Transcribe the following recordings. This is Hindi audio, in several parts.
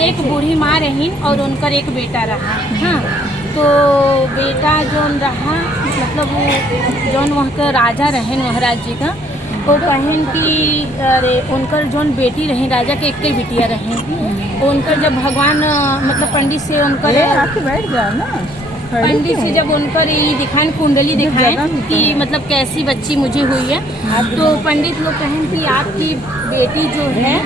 एक बूढ़ी माँ रही और उनकर एक बेटा रहा। हाँ, तो बेटा जौन रहा मतलब वो जौन वहाँ का राजा रहे महाराज जी का, वो कहन कि अरे उनकर जौन बेटी रही राजा के एक बिटिया रहे, उनकर जब भगवान मतलब पंडित से उनकर बैठ जाओ ना, पंडित से जब उनकर ये दिखाएं कुंडली दिखाएं कि मतलब कैसी बच्ची मुझे हुई है, तो पंडित लोग कहें कि आपकी बेटी जो है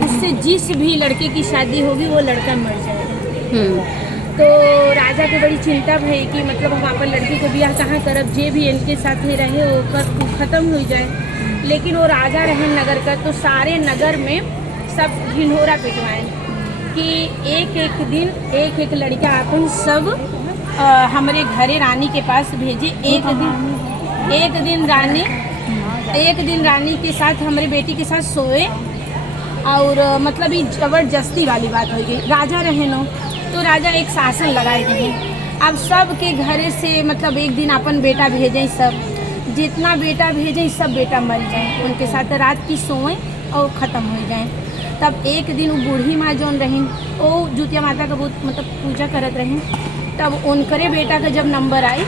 उससे जिस भी लड़के की शादी होगी वो लड़का मर जाएगा। तो राजा को बड़ी चिंता भई कि मतलब हम अपन लड़की को ब्याह कहाँ करब, जे भी इनके साथ ही रहे वो ख़त्म हो जाए। लेकिन वो राजा रहे नगर का, तो सारे नगर में सब ढिंढोरा पिटवाएं कि एक एक दिन एक लड़का अपन सब हमारे घरे रानी के पास भेजे। एक दिन रानी के साथ हमारे बेटी के साथ सोए, और मतलब ये ज़बरदस्ती वाली बात हो गई। राजा रहे नो, तो राजा एक शासन लगाए थे, अब सब के घरे से मतलब एक दिन अपन बेटा भेजें, सब जितना बेटा भेजें सब बेटा मर जाए, उनके साथ रात की सोएं और ख़त्म हो जाए। तब एक दिन वो बूढ़ी माँ जौन रही वो जुतिया माता का बहुत मतलब पूजा करत रही, तब उनकरे बेटा का जब नंबर आई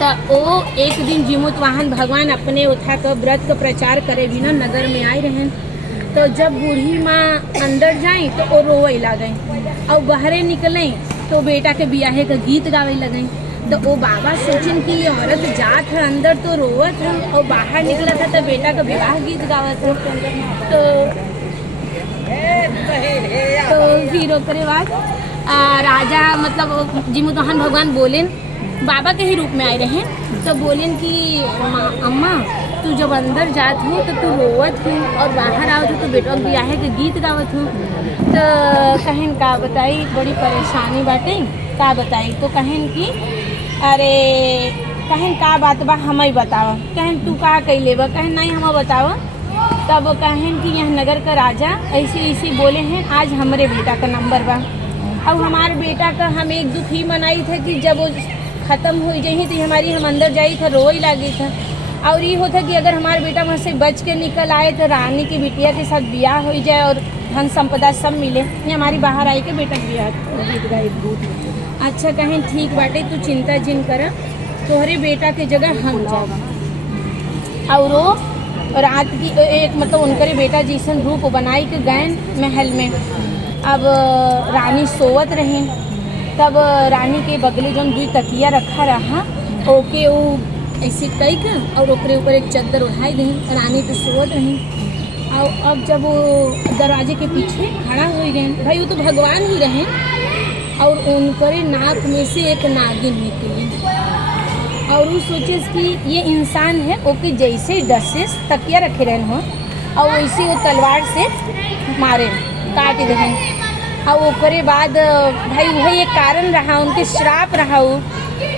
तब वो एक दिन जीमूत वाहन भगवान अपने उठा कर व्रत का प्रचार करे बिना नगर में आए रहें। तो जब बूढ़ी माँ अंदर जाए तो वो रोवे लगें, और बाहरे निकलें तो बेटा के बियाहे का गीत गावे लगें। तो वो बाबा सोचन कि ये औरत जात है अंदर तो रोवत है, और बाहर निकला था तो बेटा का विवाह गीत गावत है। तो फिर ओकरे बाद राजा मतलब जीमूत वाहन भगवान बोलेन, बाबा के ही रूप में आए रहे, तो बोलेन कि अम्मा तू जब अंदर जात हो तो तू रोवत हो, और बाहर आवत हो तो बेटा बियाहे के गीत गावत हो। तो कहन का बताई बड़ी परेशानी बाटे, का बताई? तो कहन कि अरे कहन का बात बा हमें बताओ। कहन तू का कैले बा? कहन नहीं हमें बताओ। तब कहन कि यह नगर का राजा ऐसे बोले हैं आज हमारे बेटा का नंबर बा, अब हमारे बेटा का हम एक दुख ही मनाई थे कि जब वो ख़त्म हो जाए तो हमारी हम अंदर जाई था रोई लगी था, और ये होता कि अगर हमारा बेटा वहाँ से बच के निकल आए तो रानी की बिटिया के साथ ब्याह हो जाए और धन संपदा सब मिले। ये हमारी बाहर आई के बेटा ब्याह गीत गाई। अच्छा कहें ठीक बाटे, तू चिंता जिन कर, तोहरे बेटा के जगह हम जाओ। और वो रात की एक मतलब उनके बेटा जैसन रूप बनाई के गए महल में। अब रानी सोवत रही, तब रानी के बगले जो दुई तकिया रखा रहा ओके वो ऐसे कई का और ओकरे ऊपर एक चद्दर उठाई दी, रानी तो सोवत रही। और अब जब वो दरवाजे के पीछे खड़ा हो गए, भाई वो तो भगवान ही रहे, और उनके नाक में से एक नागिन निकली, और वो सोचे कि ये इंसान है, ओके जैसे डसे तकिया रखे रहन हो और वैसे वो तलवार से मारे काट दें। और ओकरे बाद भाई वही एक कारण रहा, उनके श्राप रहा वो।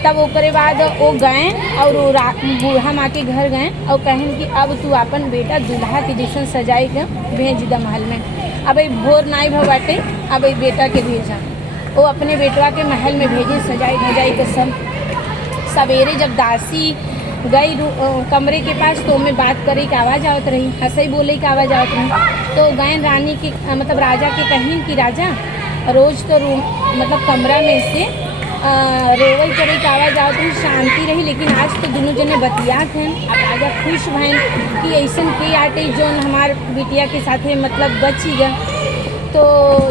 तब ओकरे बाद वो गए और वो बूढ़ा माँ के घर गए और कहन कि अब तू अपन बेटा दूल्हा के जैसन सजाई के भेज द महल में। अब भोर नाई भव बाटे, अब बेटा के भेजा, वो अपने बेटवा के महल में भेजे सजाई धजाई के सब। सवेरे जब दासी गई कमरे के पास तो में बात करे की आवाज़ आवत रही, हंसई बोले की आवाज़ आवत रही। तो गए रानी की मतलब राजा के कहीं कि राजा रोज़ तो रूम मतलब कमरा में से रोवई करे की आवाज़ आवत रही, शांति रही, लेकिन आज तो दोनों जने बतियात हैं। अब राजा खुश भैन कि ऐसा के आटे जो हमार बिटिया के साथ मतलब बची गया। तो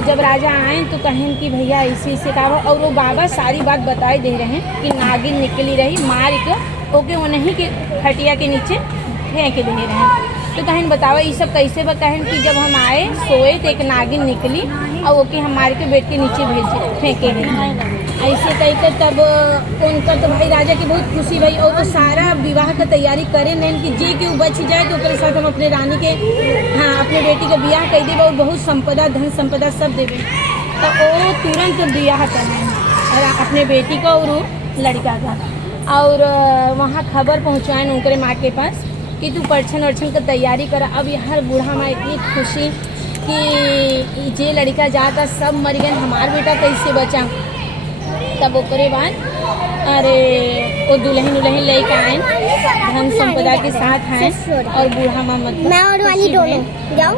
जब राजा आए तो कहें कि भैया ऐसे कहा, और वो बाबा सारी बात बताए दे रहे हैं कि नागिन निकली रही, मार के ओके उन्हीं के खटिया के नीचे फेंक दे रहे हैं। तो कहें बताओ ये सब कैसे बताएं कि जब हम आए सोए तो एक नागिन निकली और ओके हमारे के बेड के नीचे भेजे फेंके हैं ऐसे कहकर। तब उनका तो भाई राजा की बहुत खुशी भाई, और वो सारा विवाह का तैयारी करे नहीं कि जे के बच जाए तो उसके साथ हम अपने रानी के हाँ अपने बेटी का ब्याह कर देवे और बहुत संपदा धन संपदा सब देवे। तो वो तुरंत ब्याह करें और अपने बेटी का और लड़का का, और वहाँ खबर पहुँचवाएं उनके माँ के पास कि तू परछन वर्छन का तैयारी कर। अब यार बूढ़ा माँ इतनी खुशी कि जे लड़का जाता सब मर गए, हमार बेटा कैसे बचा। तब ओकरे बाद अरे वो दुल्हन उल्हन लेके आए धन संपदा के साथ हैं और बूढ़ा माँ मतलब मैं और वाली दोनों जाऊँ।